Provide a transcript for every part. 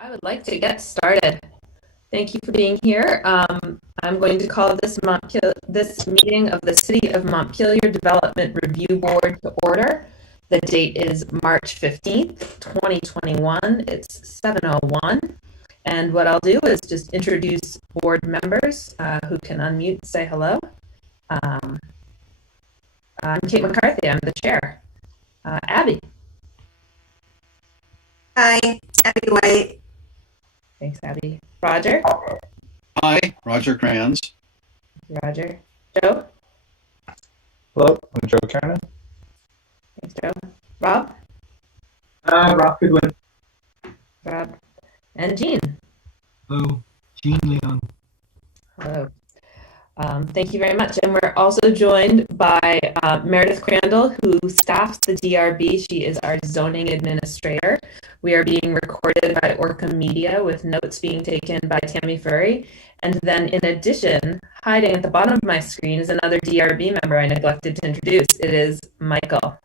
I would like to get started. Thank you for being here. I'm going to call this meeting of the City of Montpelier Development Review Board to order. The date is March 15th, 2021. It's 7:01. And what I'll do is just introduce board members who can unmute, say hello. I'm Kate McCarthy. I'm the chair. Abby. Hi, Abby White. Thanks, Abby. Roger. Hi, Roger Kranz. Roger. Joe. Hello, I'm Joe Kernan. Thanks, Joe. Rob. Rob Goodwin. Rob. And Jean. Hello, Jean Leon. Hello. Thank you very much. And we're also joined by Meredith Crandall, who staffs the DRB. She is our zoning administrator. We are being recorded by ORCA Media with notes being taken by Tammy Furry. And then in addition, hiding at the bottom of my screen is another DRB member I neglected to introduce. It is Michael.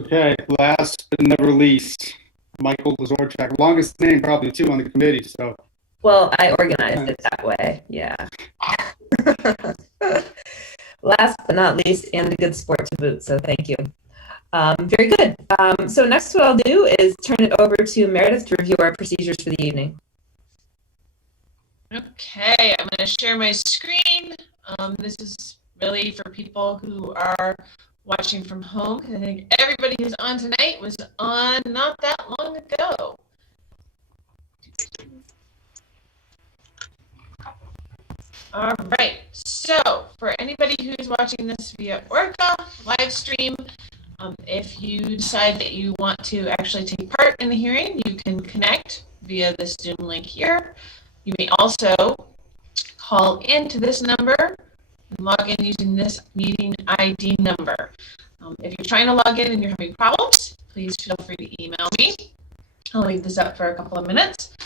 Okay, last but never least, Michael Lazorchak. Longest name probably too on the committee, so. Well, I organized it that way, yeah. Last but not least, and a good sport to boot, so thank you. Very good. So next what I'll do is turn it over to Meredith to review our procedures for the evening. Okay, I'm going to share my screen. This is really for people who are watching from home. I think everybody who's on tonight was on not that long ago. All right, so for anybody who's watching this via ORCA live stream, if you decide that you want to actually take part in the hearing, you can connect via this Zoom link here. You may also call into this number and log in using this meeting ID number. If you're trying to log in and you're having problems, please feel free to email me. I'll leave this up for a couple of minutes.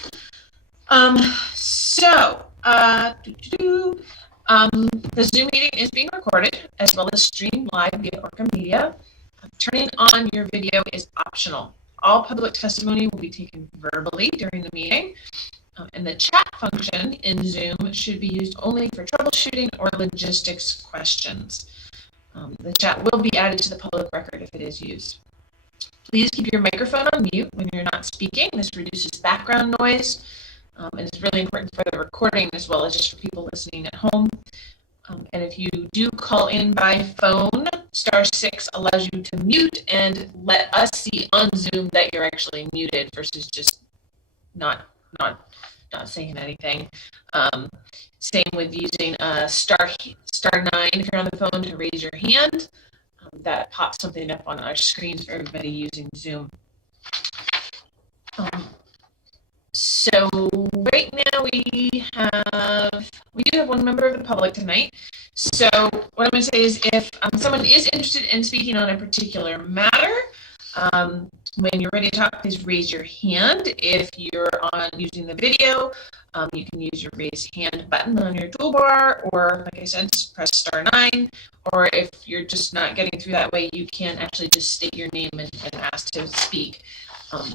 The Zoom meeting is being recorded as well as streamed live via ORCA Media. Turning on your video is optional. All public testimony will be taken verbally during the meeting, and the chat function in Zoom should be used only for troubleshooting or logistics questions. The chat will be added to the public record if it is used. Please keep your microphone on mute when you're not speaking. This reduces background noise. And it's really important for the recording as well as just for people listening at home. And if you do call in by phone, *6 allows you to mute and let us see on Zoom that you're actually muted versus just not saying anything. Same with using *9 if you're on the phone to raise your hand. That pops something up on our screens for everybody using Zoom. So right now we do have one member of the public tonight. So what I'm going to say is if someone is interested in speaking on a particular matter, when you're ready to talk, please raise your hand. If you're using the video, you can use your raise hand button on your toolbar, or like I said, press *9. Or if you're just not getting through that way, you can actually just state your name and ask to speak.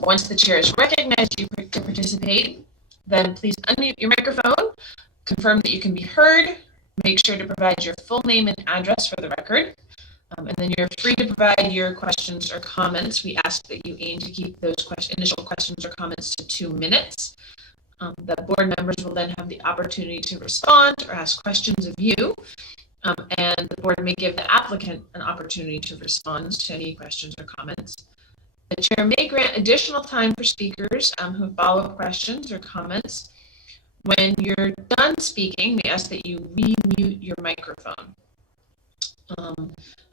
Once the chair has recognized you to participate, then please unmute your microphone, confirm that you can be heard, make sure to provide your full name and address for the record, and then you're free to provide your questions or comments. We ask that you aim to keep those initial questions or comments to 2 minutes. The board members will then have the opportunity to respond or ask questions of you, and the board may give the applicant an opportunity to respond to any questions or comments. The chair may grant additional time for speakers who have follow-up questions or comments. When you're done speaking, we ask that you re-mute your microphone.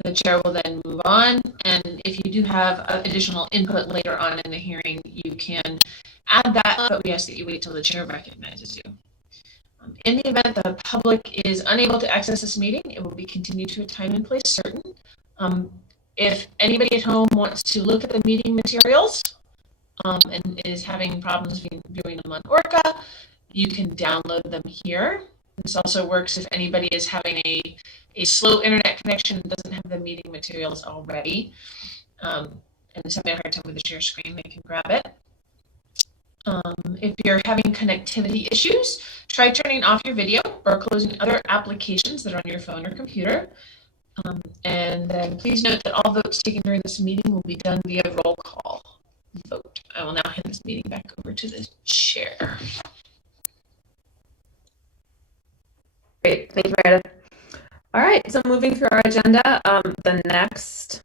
The chair will then move on, and if you do have additional input later on in the hearing, you can add that, but we ask that you wait till the chair recognizes you. In the event the public is unable to access this meeting, it will be continued to a time and place certain. If anybody at home wants to look at the meeting materials and is having problems viewing them on ORCA, you can download them here. This also works if anybody is having a slow internet connection and doesn't have the meeting materials already. And is having a hard time with the share screen, they can grab it. If you're having connectivity issues, try turning off your video or closing other applications that are on your phone or computer. And then please note that all votes taken during this meeting will be done via roll call vote. I will now hand this meeting back over to the chair. Great, thank you, Meredith. All right, so moving through our agenda, the next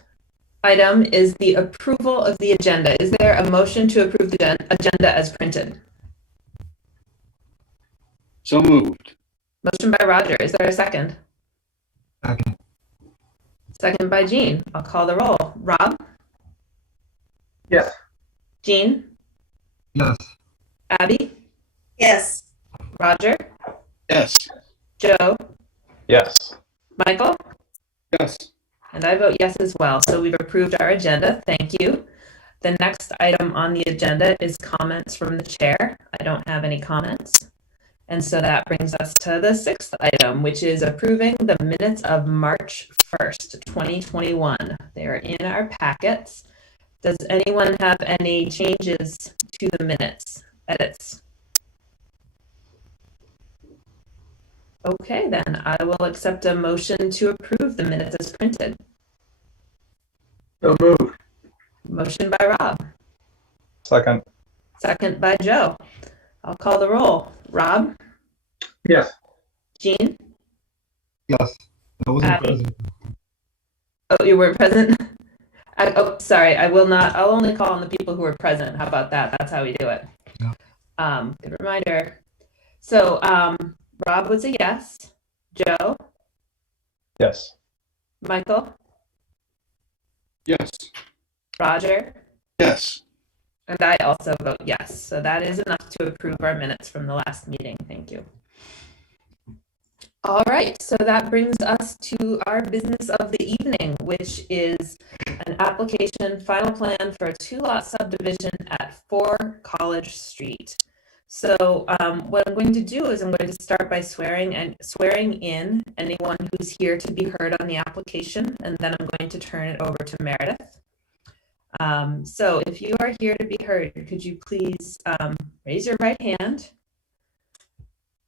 item is the approval of the agenda. Is there a motion to approve the agenda as printed? So moved. Motion by Roger. Is there a second? Second. Second by Jean. I'll call the roll. Rob? Yes. Jean? Yes. Abby? Yes. Roger? Yes. Joe? Yes. Michael? Yes. And I vote yes as well. So we've approved our agenda. Thank you. The next item on the agenda is comments from the chair. I don't have any comments. And so that brings us to the sixth item, which is approving the minutes of March 1st, 2021. They are in our packets. Does anyone have any changes to the minutes, edits? Okay, then I will accept a motion to approve the minutes as printed. So moved. Motion by Rob. Second. Second by Joe. I'll call the roll. Rob? Yes. Jean? Yes. I wasn't Abby? present. Oh, you weren't present? Oh, sorry. I will not. I'll only call on the people who are present. How about that? That's how we do it. Yeah. Good reminder. So, Rob was a yes. Joe? Yes. Michael? Yes. Roger? Yes. And I also vote yes. So that is enough to approve our minutes from the last meeting. Thank you. All right, so that brings us to our business of the evening, which is an application final plan for a 2-lot subdivision at 4 College Street. So what I'm going to do is I'm going to start by swearing in anyone who's here to be heard on the application, and then I'm going to turn it over to Meredith. So if you are here to be heard, could you please raise your right hand,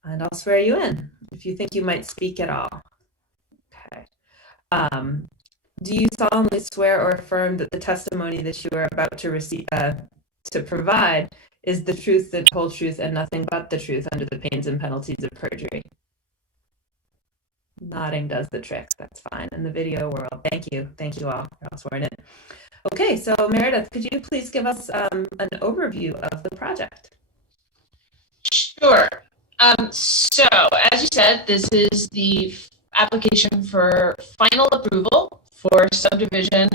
and I'll swear you in if you think you might speak at all. Okay. Do you solemnly swear or affirm that the testimony that you are about to receive to provide is the truth, the whole truth, and nothing but the truth under the pains and penalties of perjury? Nodding does the trick. That's fine. In the video world. Thank you. Thank you all. You're all sworn in. Okay, so Meredith, could you please give us an overview of the project? Sure. So, as you said, this is the application for final approval for subdivision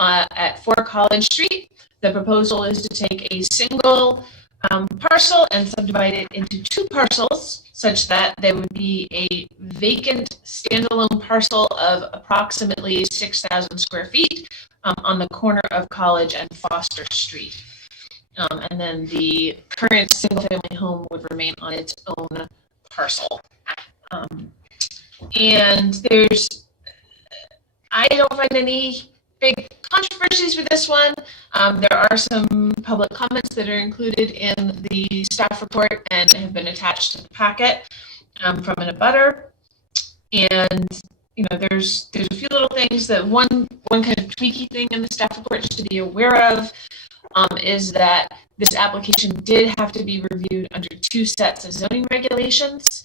at 4 College Street. The proposal is to take a single parcel and subdivide it into 2 parcels such that there would be a vacant standalone parcel of approximately 6,000 square feet on the corner of College and Foster Street. And then the current single-family home would remain on its own parcel. And I don't find any big controversies with this one. There are some public comments that are included in the staff report and have been attached to the packet from an abutter. And there's a few little things that one kind of tweaky thing in the staff report just to be aware of. Is that this application did have to be reviewed under 2 sets of zoning regulations.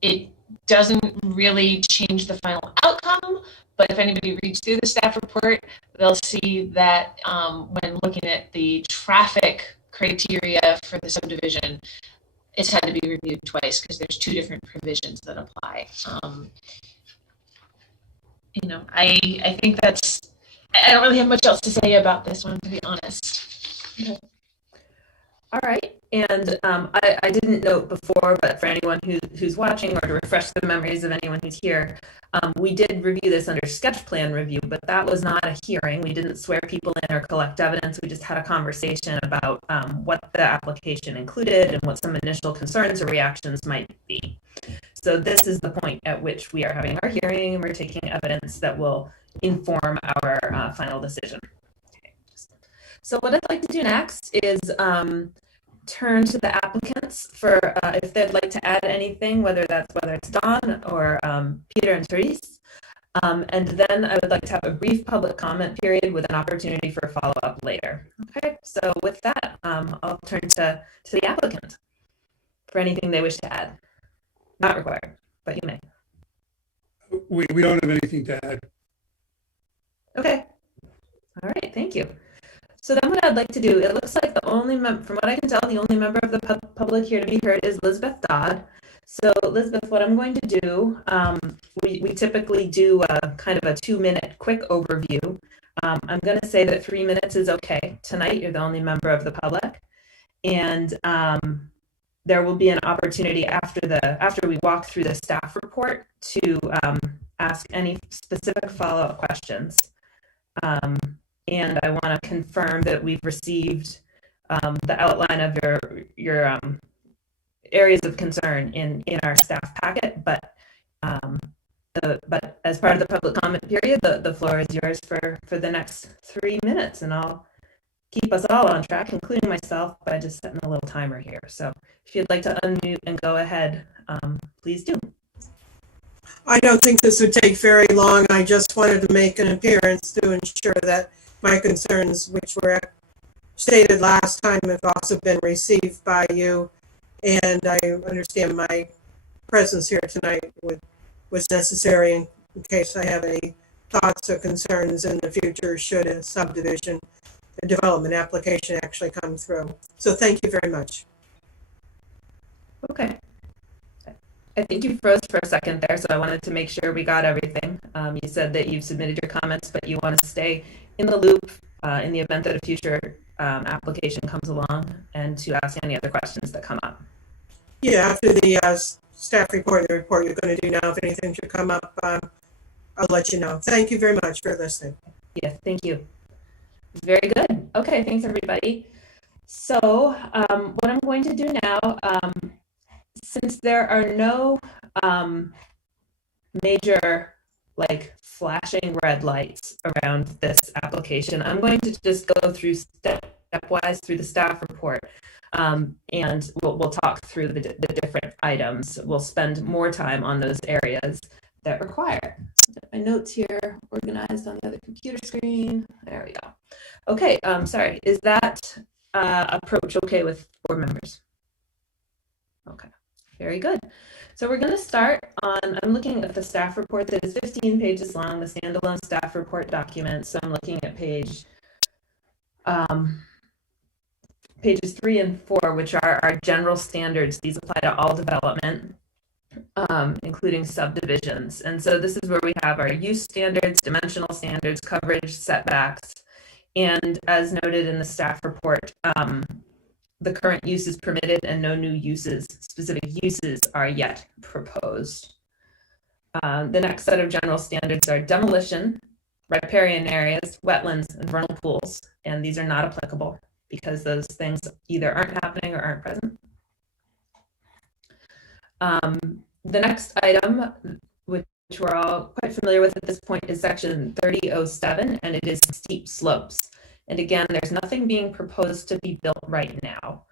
It doesn't really change the final outcome, but if anybody reads through the staff report, they'll see that when looking at the traffic criteria for the subdivision, it's had to be reviewed twice because there's 2 different provisions that apply. I think I don't really have much else to say about this one, to be honest. Okay. All right, and I didn't note before, but for anyone who's watching or to refresh the memories of anyone who's here, we did review this under sketch plan review, but that was not a hearing. We didn't swear people in or collect evidence. We just had a conversation about what the application included and what some initial concerns or reactions might be. So this is the point at which we are having our hearing and we're taking evidence that will inform our final decision. Okay. So what I'd like to do next is turn to the applicants for if they'd like to add anything, whether it's Dawn or Peter and Therese. And then I would like to have a brief public comment period with an opportunity for a follow-up later. Okay, so with that, I'll turn to the applicant for anything they wish to add. Not required, but you may. We don't have anything to add. Okay. All right, thank you. So then what I'd like to do, it looks like the only, from what I can tell, the only member of the public here to be heard is Elizabeth Dodd. So Elizabeth, what I'm going to do, we typically do a kind of a 2-minute quick overview. I'm going to say that 3 minutes is okay. Tonight, you're the only member of the public. And there will be an opportunity after we walk through the staff report to ask any specific follow-up questions. And I want to confirm that we've received the outline of your areas of concern in our staff packet, but as part of the public comment period, the floor is yours for the next 3 minutes, and I'll keep us all on track, including myself, by just setting a little timer here. So if you'd like to unmute and go ahead, please do. I don't think this would take very long. I just wanted to make an appearance to ensure that my concerns, which were stated last time, have also been received by you. And I understand my presence here tonight was necessary in case I have any thoughts or concerns in the future should a subdivision, a development application actually come through. So thank you very much. Okay. I think you froze for a second there, so I wanted to make sure we got everything. You said that you've submitted your comments, but you want to stay in the loop in the event that a future application comes along, and to ask any other questions that come up. Yeah, after the staff report, the report you're going to do now, if anything should come up, I'll let you know. Thank you very much for listening. Yes, thank you. Very good. Okay, thanks everybody. So what I'm going to do now, since there are no major flashing red lights around this application, I'm going to just go through stepwise through the staff report, and we'll talk through the different items. We'll spend more time on those areas that require. My notes here organized on the other computer screen. There we go. Okay, sorry. Is that approach okay with board members? Okay, very good. So we're going to start on, I'm looking at the staff report that is 15 pages long, the standalone staff report document. So I'm looking at pages 3 and 4, which are our general standards. These apply to all development, including subdivisions. And so this is where we have our use standards, dimensional standards, coverage, setbacks. And as noted in the staff report, the current use is permitted and no new uses, specific uses, are yet proposed. The next set of general standards are demolition, riparian areas, wetlands, and vernal pools. And these are not applicable because those things either aren't happening or aren't present. The next item, which we're all quite familiar with at this point, is section 3007, and it is steep slopes. And again, there's nothing being proposed to be built right now,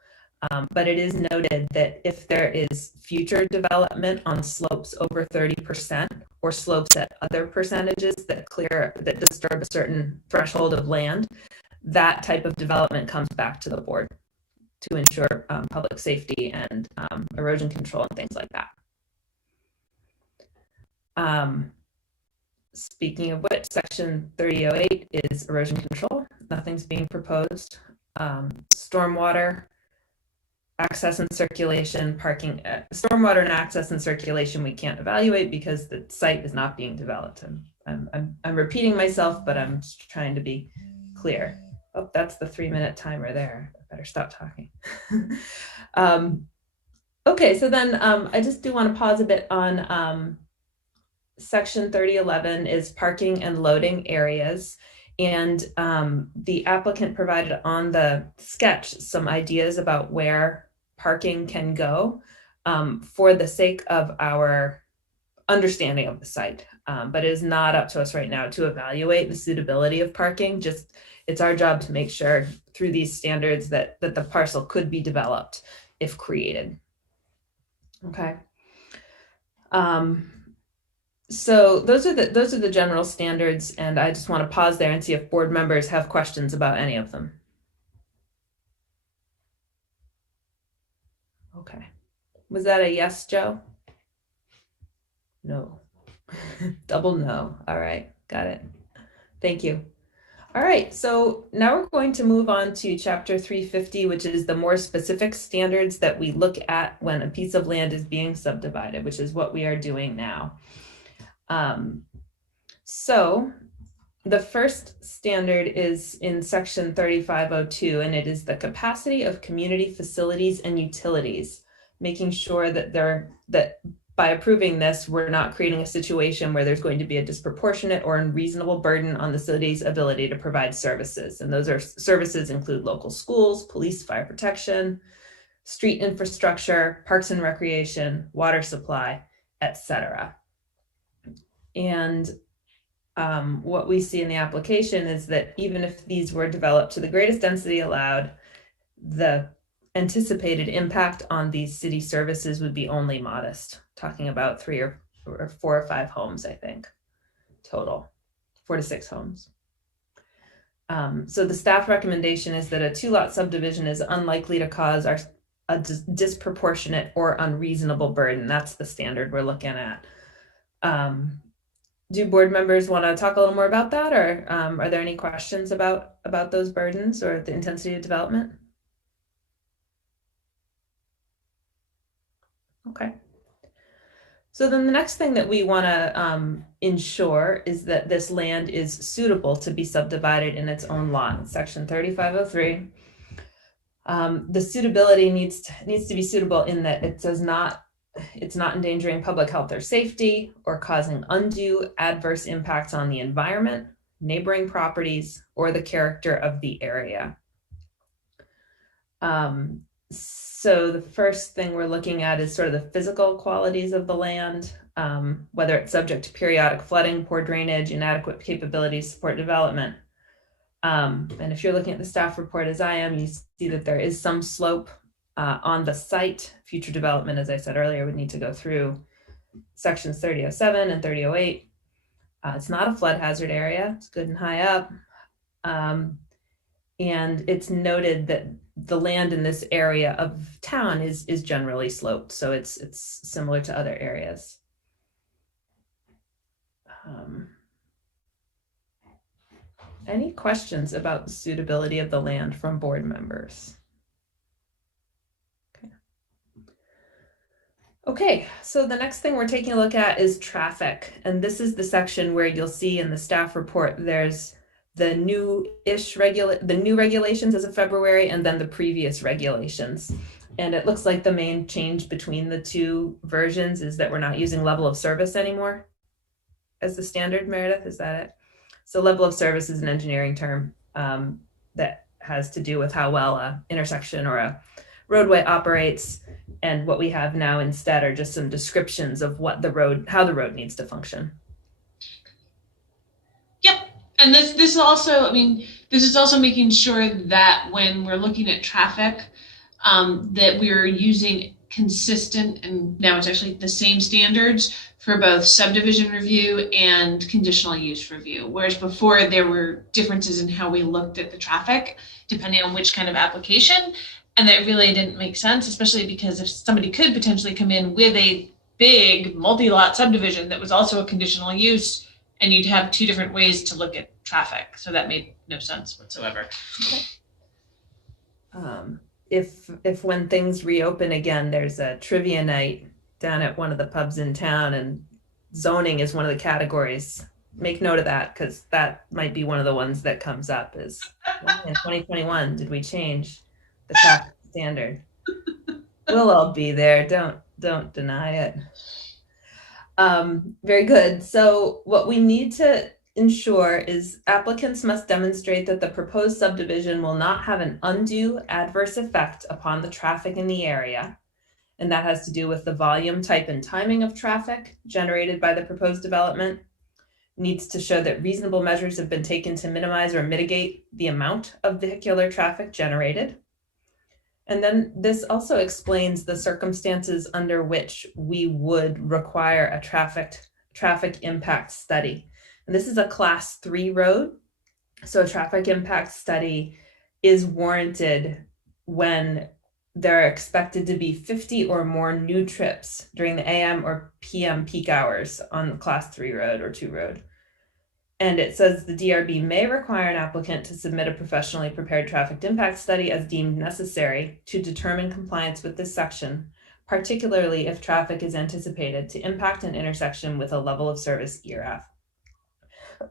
but it is noted that if there is future development on slopes over 30% or slopes at other percentages that disturb a certain threshold of land, that type of development comes back to the board to ensure public safety and erosion control and things like that. Speaking of which, section 3008 is erosion control. Nothing's being proposed. Stormwater, access and circulation, parking, stormwater and access and circulation we can't evaluate because the site is not being developed. I'm repeating myself, but I'm trying to be clear. Oh, that's the 3-minute timer there. I better stop talking. Okay, so then I just do want to pause a bit on section 3011 is parking and loading areas. And the applicant provided on the sketch some ideas about where parking can go. For the sake of our understanding of the site. But it is not up to us right now to evaluate the suitability of parking. Just it's our job to make sure through these standards that the parcel could be developed if created. Okay. So those are the general standards, and I just want to pause there and see if board members have questions about any of them. Okay. Was that a yes, Joe? No. Double no. All right. Got it. Thank you. All right. So now we're going to move on to Chapter 350, which is the more specific standards that we look at when a piece of land is being subdivided, which is what we are doing now. So the first standard is in section 3502, and it is the capacity of community facilities and utilities, making sure that by approving this, we're not creating a situation where there's going to be a disproportionate or unreasonable burden on the city's ability to provide services. And those services include local schools, police, fire protection, street infrastructure, parks and recreation, water supply, etc. And what we see in the application is that even if these were developed to the greatest density allowed, the anticipated impact on these city services would be only modest, talking about 3 or 4 or 5 homes, I think, total, 4 to 6 homes. So the staff recommendation is that a 2-lot subdivision is unlikely to cause a disproportionate or unreasonable burden. That's the standard we're looking at. Do board members want to talk a little more about that, or are there any questions about those burdens or the intensity of development? Okay. So then the next thing that we want to ensure is that this land is suitable to be subdivided in its own lot. Section 3503. The suitability needs to be suitable in that it's not endangering public health or safety or causing undue adverse impacts on the environment, neighboring properties, or the character of the area. So the first thing we're looking at is sort of the physical qualities of the land, whether it's subject to periodic flooding, poor drainage, inadequate capabilities to support development. And if you're looking at the staff report as I am, you see that there is some slope on the site. Future development, as I said earlier, would need to go through sections 3007 and 3008. It's not a flood hazard area. It's good and high up. And it's noted that the land in this area of town is generally sloped, so it's similar to other areas. Any questions about the suitability of the land from board members? Okay, so the next thing we're taking a look at is traffic, and this is the section where you'll see in the staff report there's the new regulations as of February, and then the previous regulations. And it looks like the main change between the 2 versions is that we're not using level of service anymore as the standard. Meredith, is that it? So level of service is an engineering term that has to do with how well an intersection or a roadway operates. And what we have now instead are just some descriptions of how the road needs to function. Yep. And this is also, this is also making sure that when we're looking at traffic, that we're using consistent, and now it's actually the same standards for both subdivision review and conditional use review. Whereas before there were differences in how we looked at the traffic, depending on which kind of application. And that really didn't make sense, especially because if somebody could potentially come in with a big multi-lot subdivision that was also a conditional use, and you'd have 2 different ways to look at traffic. So that made no sense whatsoever. Okay. If when things reopen again, there's a trivia night down at one of the pubs in town and zoning is one of the categories, make note of that, because that might be one of the ones that comes up is, in 2021, did we change the traffic standard? We'll all be there. Don't deny it. Very good. So what we need to ensure is applicants must demonstrate that the proposed subdivision will not have an undue adverse effect upon the traffic in the area, and that has to do with the volume, type, and timing of traffic generated by the proposed development. Needs to show that reasonable measures have been taken to minimize or mitigate the amount of vehicular traffic generated. And then this also explains the circumstances under which we would require a traffic impact study. And this is a class 3 road. So a traffic impact study is warranted when there are expected to be 50 or more new trips during the AM or PM peak hours on the class 3 road or 2 road. And it says the DRB may require an applicant to submit a professionally prepared traffic impact study as deemed necessary to determine compliance with this section, particularly if traffic is anticipated to impact an intersection with a level of service ERF.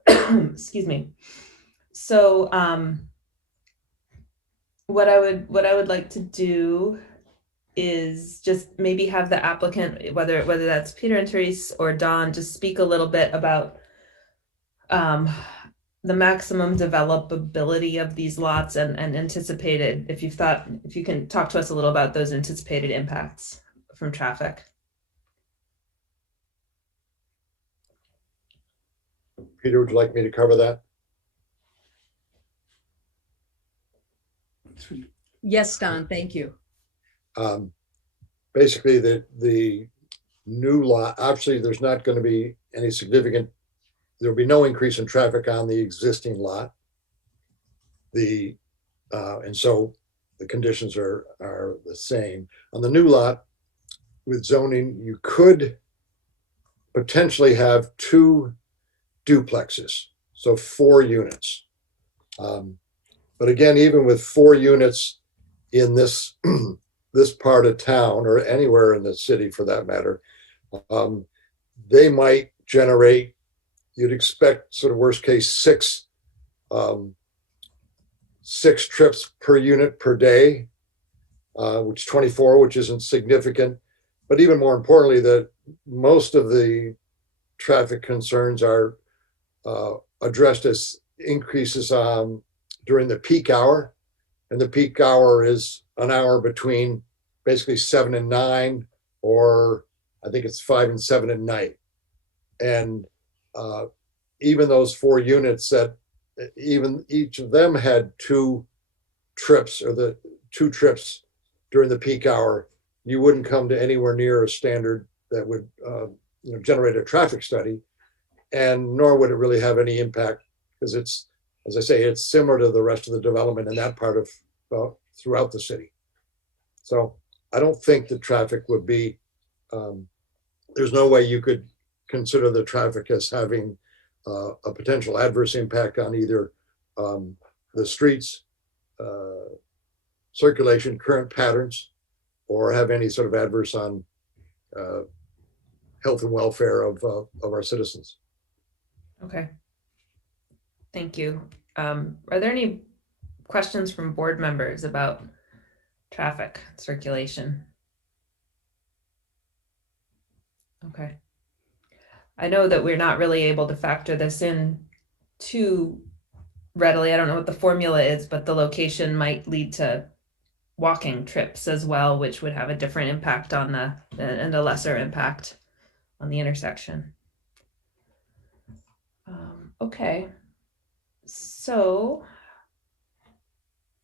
Excuse me. So what I would like to do is just maybe have the applicant, whether that's Peter and Therese or Don, just speak a little bit about the maximum developability of these lots and anticipated, if you can talk to us a little about those anticipated impacts from traffic. Peter, would you like me to cover that? Yes, Don, thank you. Basically, the new lot, obviously there's not going to be any significant, there'll be no increase in traffic on the existing lot. And so the conditions are the same. On the new lot, with zoning, you could potentially have 2 duplexes, so 4 units. But again, even with 4 units in this this part of town, or anywhere in the city for that matter, they might generate, you'd expect sort of worst case 6 trips per unit per day, which 24, which isn't significant. But even more importantly, that most of the traffic concerns are addressed as increases during the peak hour. And the peak hour is an hour between basically 7 and 9, or I think it's 5 and 7 at night. And even those 4 units, that even each of them had 2 trips, or the 2 trips during the peak hour, you wouldn't come to anywhere near a standard that would generate a traffic study, and nor would it really have any impact, because it's, as I say, it's similar to the rest of the development in that part of throughout the city. So I don't think the traffic would be, there's no way you could consider the traffic as having a potential adverse impact on either the streets, circulation, current patterns, or have any sort of adverse on health and welfare of our citizens. Okay. Thank you. Are there any questions from board members about traffic circulation? Okay. I know that we're not really able to factor this in too readily. I don't know what the formula is, but the location might lead to walking trips as well, which would have a different impact on and a lesser impact on the intersection. Okay. So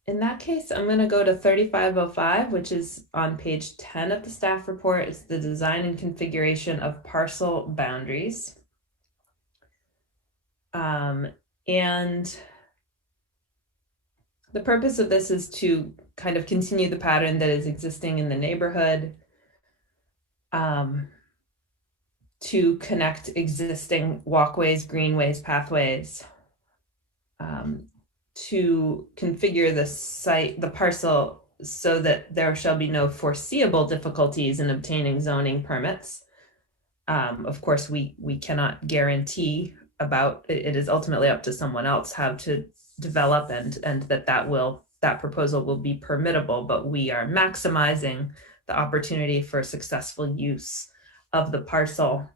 in that case, I'm going to go to 3505, which is on page 10 of the staff report. It's the design and configuration of parcel boundaries. And the purpose of this is to kind of continue the pattern that is existing in the neighborhood, to connect existing walkways, greenways, pathways, to configure the parcel so that there shall be no foreseeable difficulties in obtaining zoning permits. Of course, we cannot guarantee about it. It is ultimately up to someone else how to develop and that proposal will be permittable, but we are maximizing the opportunity for successful use of the parcel.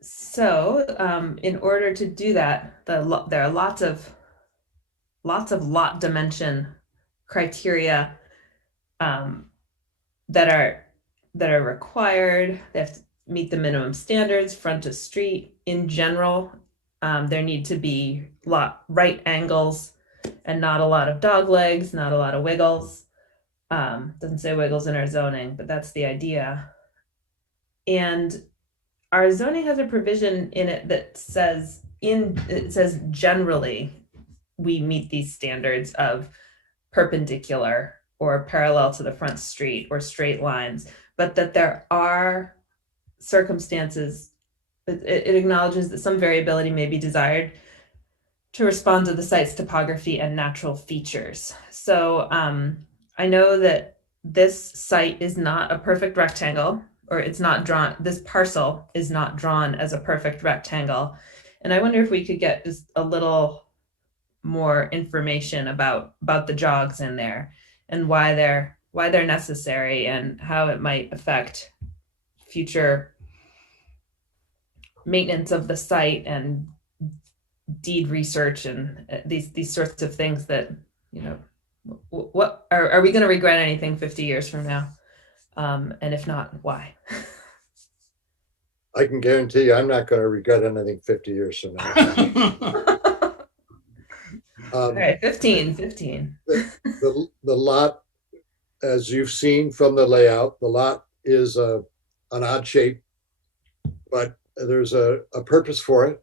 So in order to do that, there are lots of lot dimension criteria that are required. They have to meet the minimum standards, front to street. In general, there need to be right angles and not a lot of dog legs, not a lot of wiggles. Doesn't say wiggles in our zoning, but that's the idea. And our zoning has a provision in it that says generally we meet these standards of perpendicular or parallel to the front street or straight lines, but that there are circumstances, it acknowledges that some variability may be desired to respond to the site's topography and natural features. So I know that this site is not a perfect rectangle, or it's not drawn, this parcel is not drawn as a perfect rectangle. And I wonder if we could get just a little more information about the jogs in there and why they're necessary and how it might affect future maintenance of the site and deed research and these sorts of things that, you know, what are we going to regret anything 50 years from now? And if not, why? I can guarantee you I'm not going to regret anything 50 years from now. All right, 15. The lot, as you've seen from the layout, the lot is an odd shape, but there's a purpose for it.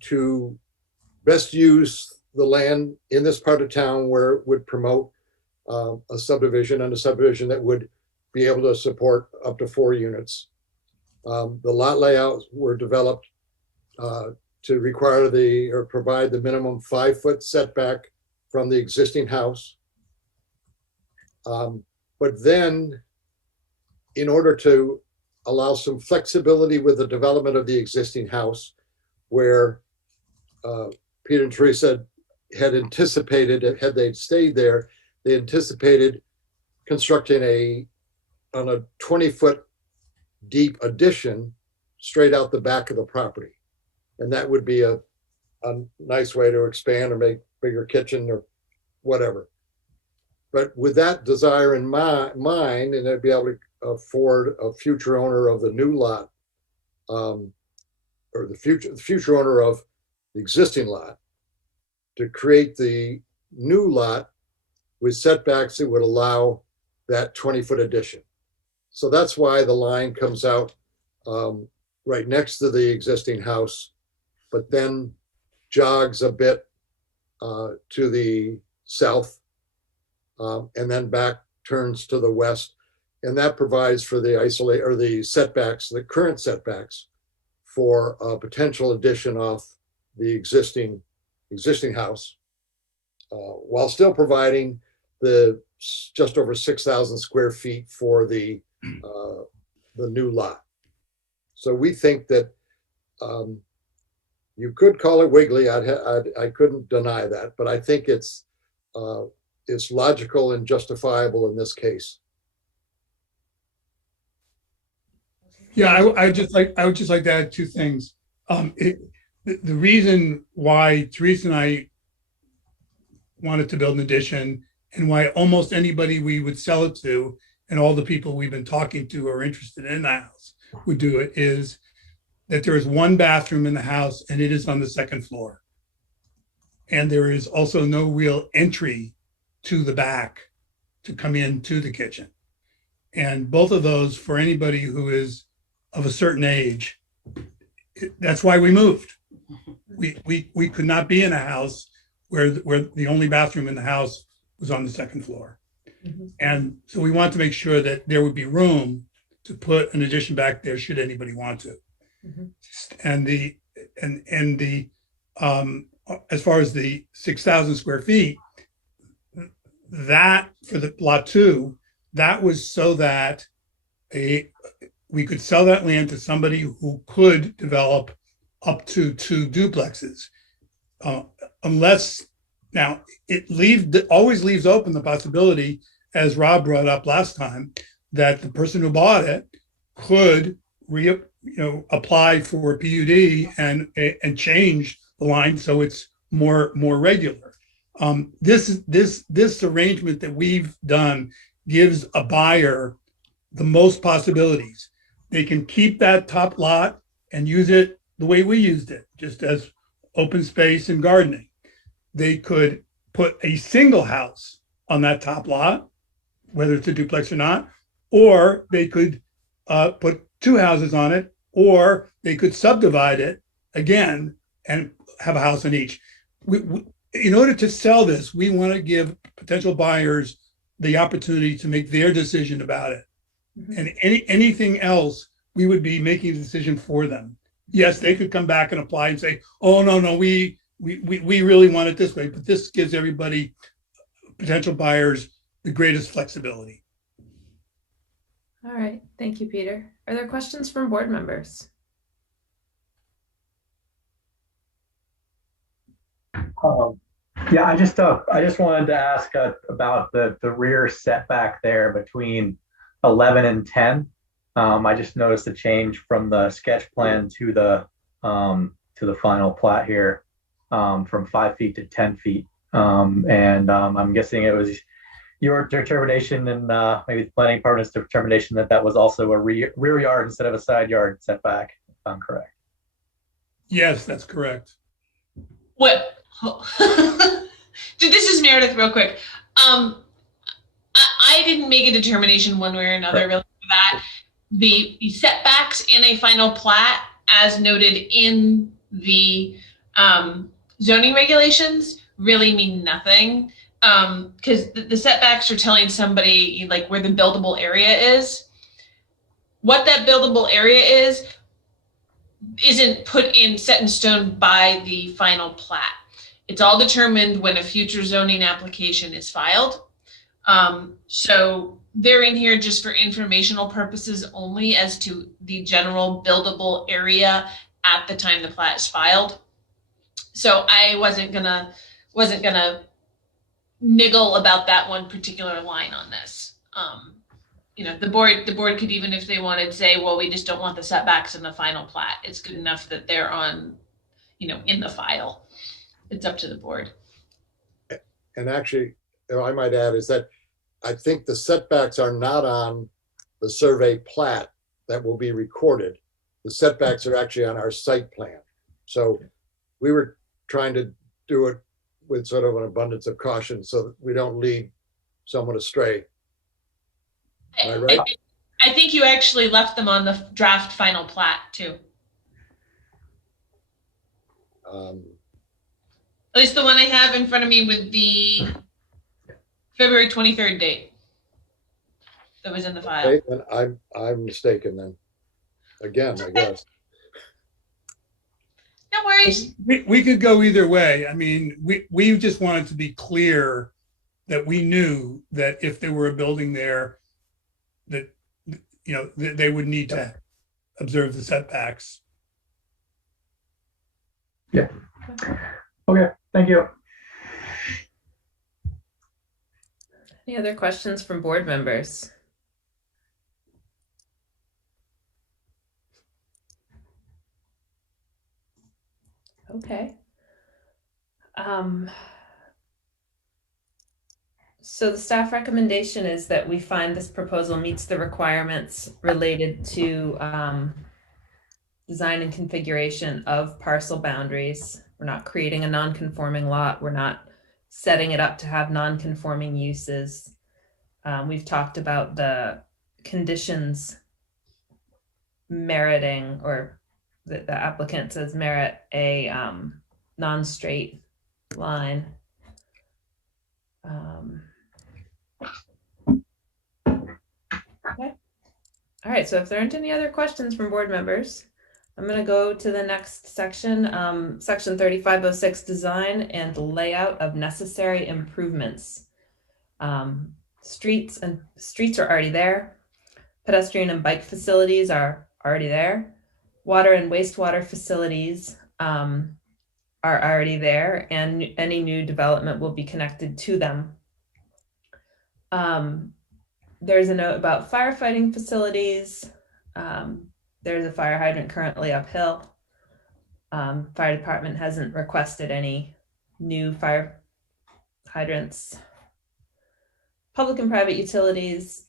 To best use the land in this part of town where it would promote a subdivision, and a subdivision that would be able to support up to 4 units. The lot layouts were developed to require or provide the minimum 5-foot setback from the existing house. But then, in order to allow some flexibility with the development of the existing house, where Peter and Teresa had anticipated, had they stayed there, they anticipated constructing on a 20-foot deep addition straight out the back of the property. And that would be a nice way to expand or make bigger kitchen or whatever. But with that desire in mind, and they'd be able to afford a future owner of the new lot, or the future owner of the existing lot, to create the new lot with setbacks that would allow that 20-foot addition. So that's why the line comes out right next to the existing house, but then jogs a bit to the south, and then back turns to the west. And that provides for the setbacks, the current setbacks, for a potential addition off the existing house, while still providing the just over 6,000 square feet for the new lot. So we think that you could call it wiggly. I couldn't deny that, but I think it's logical and justifiable in this case. Yeah, I would just like to add 2 things. The reason why Teresa and I wanted to build an addition, and why almost anybody we would sell it to, and all the people we've been talking to who are interested in the house would do it, is that there is 1 bathroom in the house, and it is on the 2nd floor. And there is also no real entry to the back to come into the kitchen. And both of those, for anybody who is of a certain age, that's why we moved. We could not be in a house where the only bathroom in the house was on the 2nd floor. Mm-hmm. And so we want to make sure that there would be room to put an addition back there should anybody want to. Mm-hmm. And the as far as the 6,000 square feet, that for the lot 2, that was so that we could sell that land to somebody who could develop up to 2 duplexes, unless, now it always leaves open the possibility, as Rob brought up last time, that the person who bought it could apply for a PUD and change the line so it's more regular. This arrangement that we've done gives a buyer the most possibilities. They can keep that top lot and use it the way we used it, just as open space and gardening. They could put a single house on that top lot, whether it's a duplex or not, or they could put two houses on it, or they could subdivide it again and have a house on each. In order to sell this, we want to give potential buyers the opportunity to make their decision about it. And anything else, we would be making a decision for them. Yes, they could come back and apply and say, "Oh no, we really want it this way." But this gives everybody, potential buyers, the greatest flexibility. All right, thank you, Peter. Are there questions from board members? Yeah, I just wanted to ask about the rear setback there between 11 and 10. I just noticed a change from the sketch plan to the final plat here, from 5 feet to 10 feet. I'm guessing it was your determination and maybe the planning department's determination that was also a rear yard instead of a side yard setback, if I'm correct. Yes, that's correct. What? This is Meredith real quick. I didn't make a determination one way or another really for that. The setbacks in a final plat, as noted in the zoning regulations, really mean nothing, because the setbacks are telling somebody like where the buildable area is. What that buildable area is isn't set in stone by the final plat. It's all determined when a future zoning application is filed. So they're in here just for informational purposes only as to the general buildable area at the time the plat is filed. So I wasn't gonna niggle about that one particular line on this. The board could, even if they wanted, say, well, we just don't want the setbacks in the final plat. It's good enough that they're on, in the file. It's up to the board. And actually, I might add is that I think the setbacks are not on the survey plat that will be recorded. The setbacks are actually on our site plan. So we were trying to do it with sort of an abundance of caution so that we don't lead someone astray. Am I right? I think you actually left them on the draft final plat too. At least the one I have in front of me with the February 23rd date that was in the file. Okay, then I'm mistaken then. Again, I guess. No worries. We could go either way. I mean, we just wanted to be clear that we knew that if there were a building there, that they would need to observe the setbacks. Yeah. Okay, thank you. Any other questions from board members? Okay. So the staff recommendation is that we find this proposal meets the requirements related to design and configuration of parcel boundaries. We're not creating a non-conforming lot. We're not setting it up to have non-conforming uses. We've talked about the conditions meriting, or the applicant says merit a non-straight line. Okay. All right, so if there aren't any other questions from board members, I'm going to go to the next section, section 3506, design and layout of necessary improvements. Streets are already there. Pedestrian and bike facilities are already there. Water and wastewater facilities are already there, and any new development will be connected to them. There's a note about firefighting facilities. There's a fire hydrant currently uphill. Fire department hasn't requested any new fire hydrants. Public and private utilities,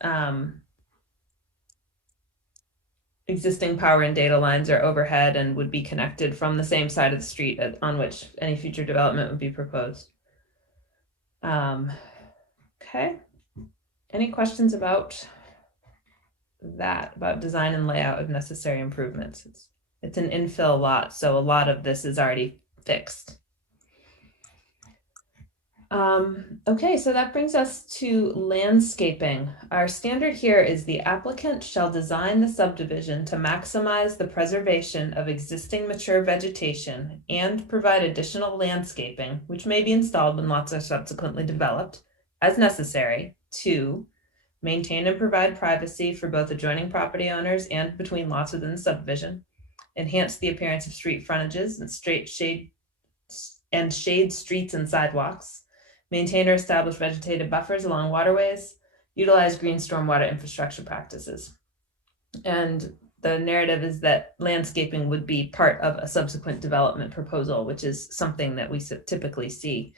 existing power and data lines are overhead and would be connected from the same side of the street on which any future development would be proposed. Okay. Any questions about that, about design and layout of necessary improvements? It's an infill lot, so a lot of this is already fixed. Okay, so that brings us to landscaping. Our standard here is the applicant shall design the subdivision to maximize the preservation of existing mature vegetation and provide additional landscaping, which may be installed when lots are subsequently developed, as necessary to maintain and provide privacy for both adjoining property owners and between lots within the subdivision, enhance the appearance of street frontages and shade streets and sidewalks, maintain or establish vegetative buffers along waterways, utilize green stormwater infrastructure practices. And the narrative is that landscaping would be part of a subsequent development proposal, which is something that we typically see.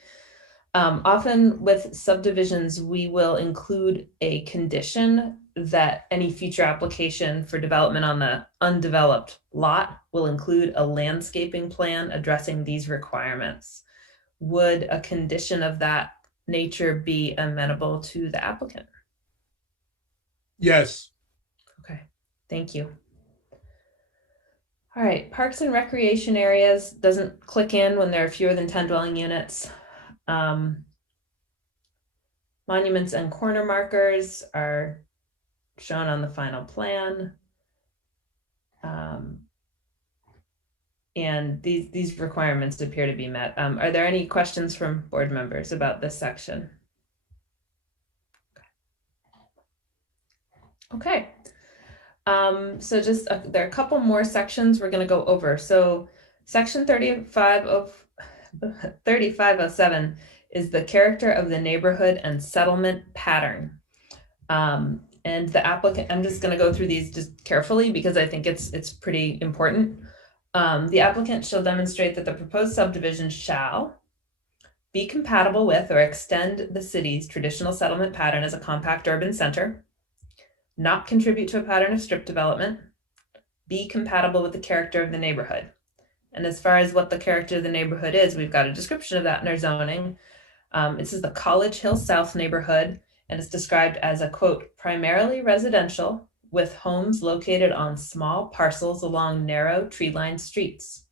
Often with subdivisions, we will include a condition that any future application for development on the undeveloped lot will include a landscaping plan addressing these requirements. Would a condition of that nature be amenable to the applicant? Yes. Okay, thank you. All right, parks and recreation areas doesn't click in when there are fewer than 10 dwelling units. Monuments and corner markers are shown on the final plan. And these requirements appear to be met. Are there any questions from board members about this section? Okay. So just there are a couple more sections we're going to go over. So section 3507 is the character of the neighborhood and settlement pattern. And the applicant, I'm just going to go through these just carefully because I think it's pretty important. The applicant shall demonstrate that the proposed subdivision shall be compatible with or extend the city's traditional settlement pattern as a compact urban center, not contribute to a pattern of strip development, be compatible with the character of the neighborhood. And as far as what the character of the neighborhood is, we've got a description of that in our zoning. This is the College Hill South neighborhood, and it's described as a, quote, primarily residential with homes located on small parcels along narrow tree-lined streets.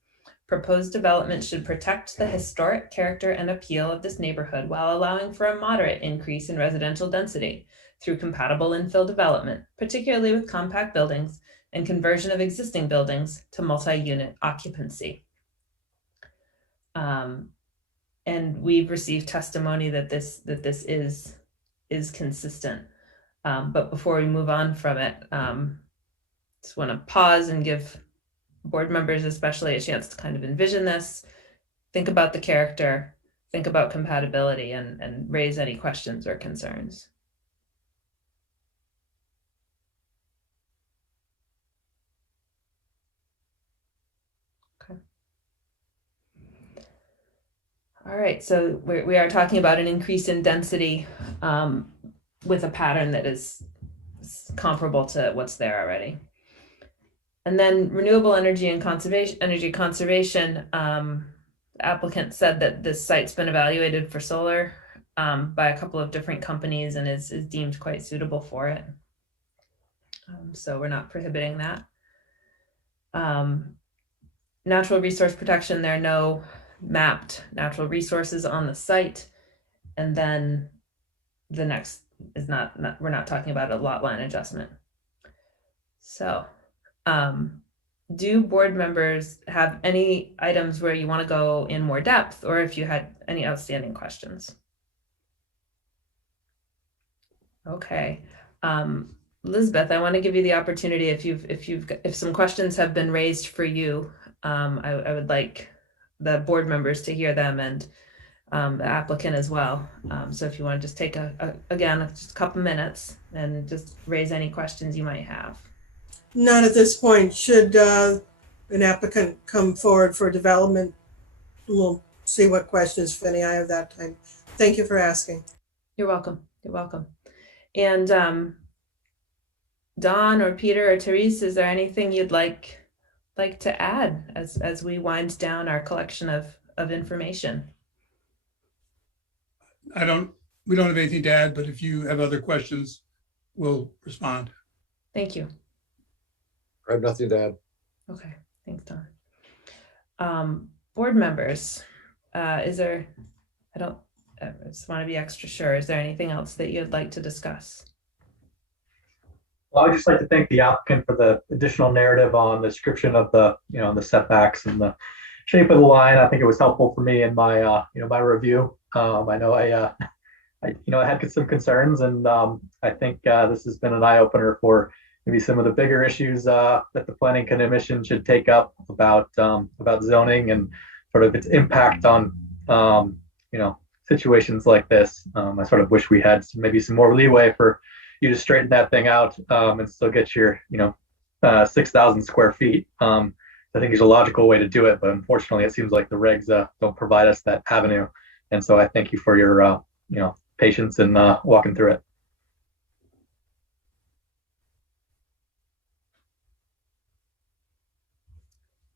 Proposed development should protect the historic character and appeal of this neighborhood while allowing for a moderate increase in residential density through compatible infill development, particularly with compact buildings and conversion of existing buildings to multi-unit occupancy. And we've received testimony that this is consistent. But before we move on from it, just want to pause and give board members especially a chance to kind of envision this, think about the character, think about compatibility, and raise any questions or concerns. Okay. All right, so we are talking about an increase in density with a pattern that is comparable to what's there already. And then renewable energy and conservation, the applicant said that this site's been evaluated for solar by a couple of different companies and is deemed quite suitable for it. So we're not prohibiting that. Natural resource protection, there are no mapped natural resources on the site. And then the next is we're not talking about a lot line adjustment. So do board members have any items where you want to go in more depth, or if you had any outstanding questions? Okay, Elizabeth, I want to give you the opportunity if some questions have been raised for you. I would like the board members to hear them, and the applicant as well. So if you want to just take again just a couple minutes and just raise any questions you might have. Not at this point. Should an applicant come forward for development, we'll see what questions, if any, I have that time. Thank you for asking. You're welcome. You're welcome. And Don or Peter or Therese, is there anything you'd like to add as we wind down our collection of information? We don't have anything to add, but if you have other questions, we'll respond. Thank you. I have nothing to add. Okay, thanks, Don. Board members, I just want to be extra sure. Is there anything else that you'd like to discuss? Well, I'd just like to thank the applicant for the additional narrative on the description of the, the setbacks and the shape of the line. I think it was helpful for me in my, my review. I know I had some concerns, and I think this has been an eye opener for maybe some of the bigger issues that the Planning Commission should take up about zoning and sort of its impact on, situations like this. I sort of wish we had maybe some more leeway for you to straighten that thing out and still get your, 6,000 square feet. I think is a logical way to do it, but unfortunately, it seems like the regs don't provide us that avenue. And so I thank you for your, patience in walking through it.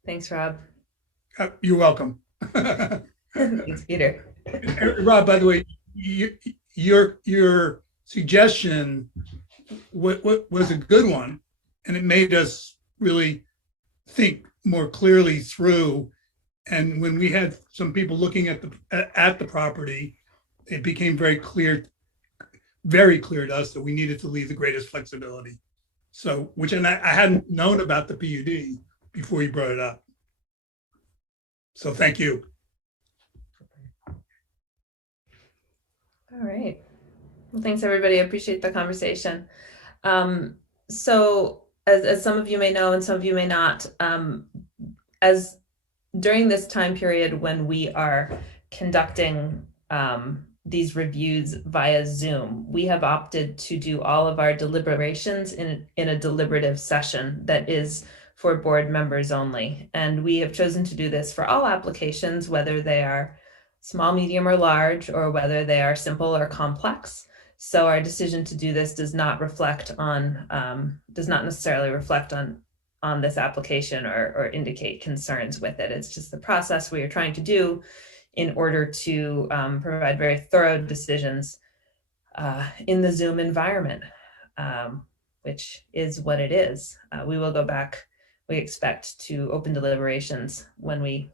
Thanks, Rob. You're welcome. Thanks, Peter. Rob, by the way, your suggestion was a good one, and it made us really think more clearly through. And when we had some people looking at the property, it became very clear to us that we needed to leave the greatest flexibility. So, I hadn't known about the PUD before you brought it up. So thank you. All right. Well, thanks, everybody. I appreciate the conversation. So as some of you may know and some of you may not, as during this time period when we are conducting these reviews via Zoom, we have opted to do all of our deliberations in a deliberative session that is for board members only. And we have chosen to do this for all applications, whether they are small, medium, or large, or whether they are simple or complex. So our decision to do this does not necessarily reflect on this application or indicate concerns with it. It's just the process we are trying to do in order to provide very thorough decisions in the Zoom environment, which is what it is. We will go back, we expect, to open deliberations when we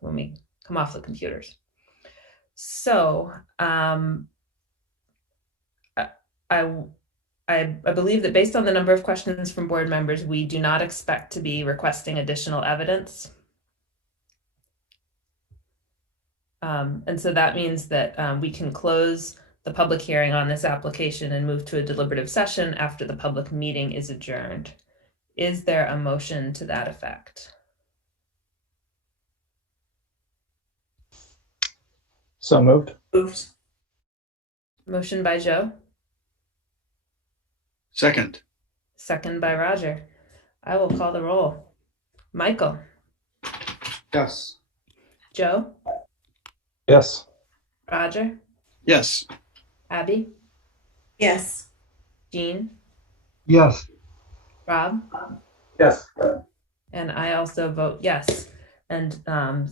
come off the computers. So I believe that based on the number of questions from board members, we do not expect to be requesting additional evidence. And so that means that we can close the public hearing on this application and move to a deliberative session after the public meeting is adjourned. Is there a motion to that effect? So moved. Oops. Motion by Joe. Second. Second by Roger. I will call the roll. Michael. Yes. Joe. Yes. Roger. Yes. Abby. Yes. Jean. Yes. Rob. Yes. And I also vote yes. And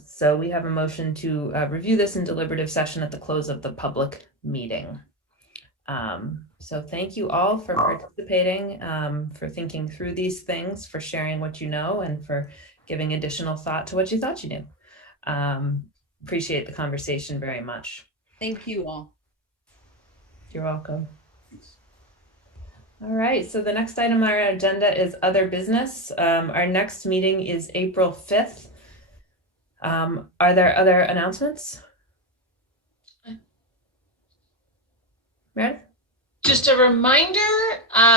so we have a motion to review this in deliberative session at the close of the public meeting. So thank you all for participating, for thinking through these things, for sharing what you know, and for giving additional thought to what you thought you knew. Appreciate the conversation very much. Thank you all. You're welcome. All right, so the next item on our agenda is other business. Our next meeting is April 5th. Are there other announcements? Meredith? Just a reminder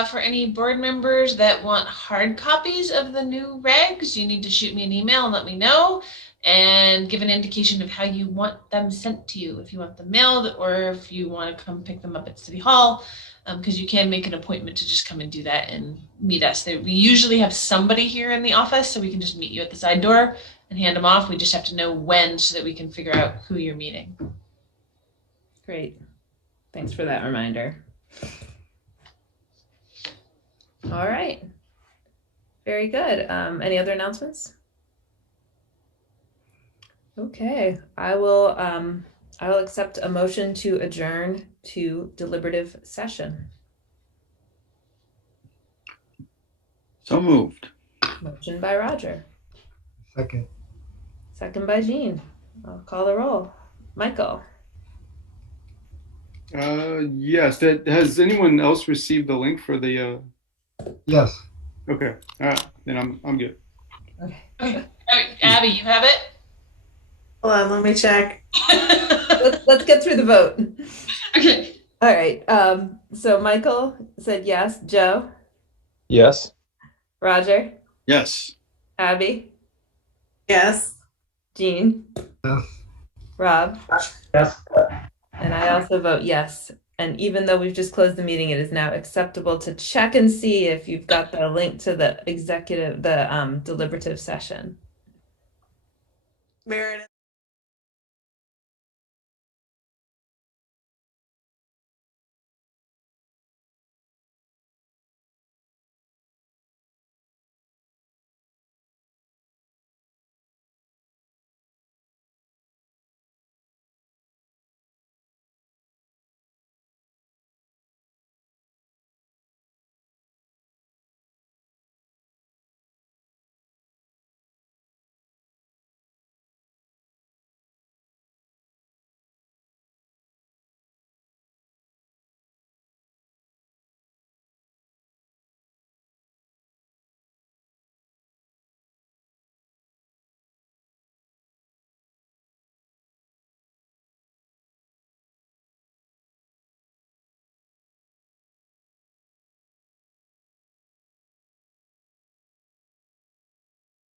for any board members that want hard copies of the new regs, you need to shoot me an email and let me know and give an indication of how you want them sent to you. If you want them mailed or if you want to come pick them up at City Hall, because you can make an appointment to just come and do that and meet us. We usually have somebody here in the office, so we can just meet you at the side door and hand them off. We just have to know when so that we can figure out who you're meeting. Great. Thanks for that reminder. All right. Very good. Any other announcements? Okay, I will accept a motion to adjourn to deliberative session. So moved. Motion by Roger, Second. second by Jean. I'll call the roll. Michael. Yes. Has anyone else received the link for the? Yes. Okay. All right. Then I'm good. Okay. Abby, you have it? Hold on, let me check. Let's get through the vote. Okay. All right. So Michael said yes. Joe. Yes. Roger. Yes. Abby. Yes. Jean. Yes. Rob. Yes. And I also vote yes. And even though we've just closed the meeting, it is now acceptable to check and see if you've got the link to the deliberative session. Meredith.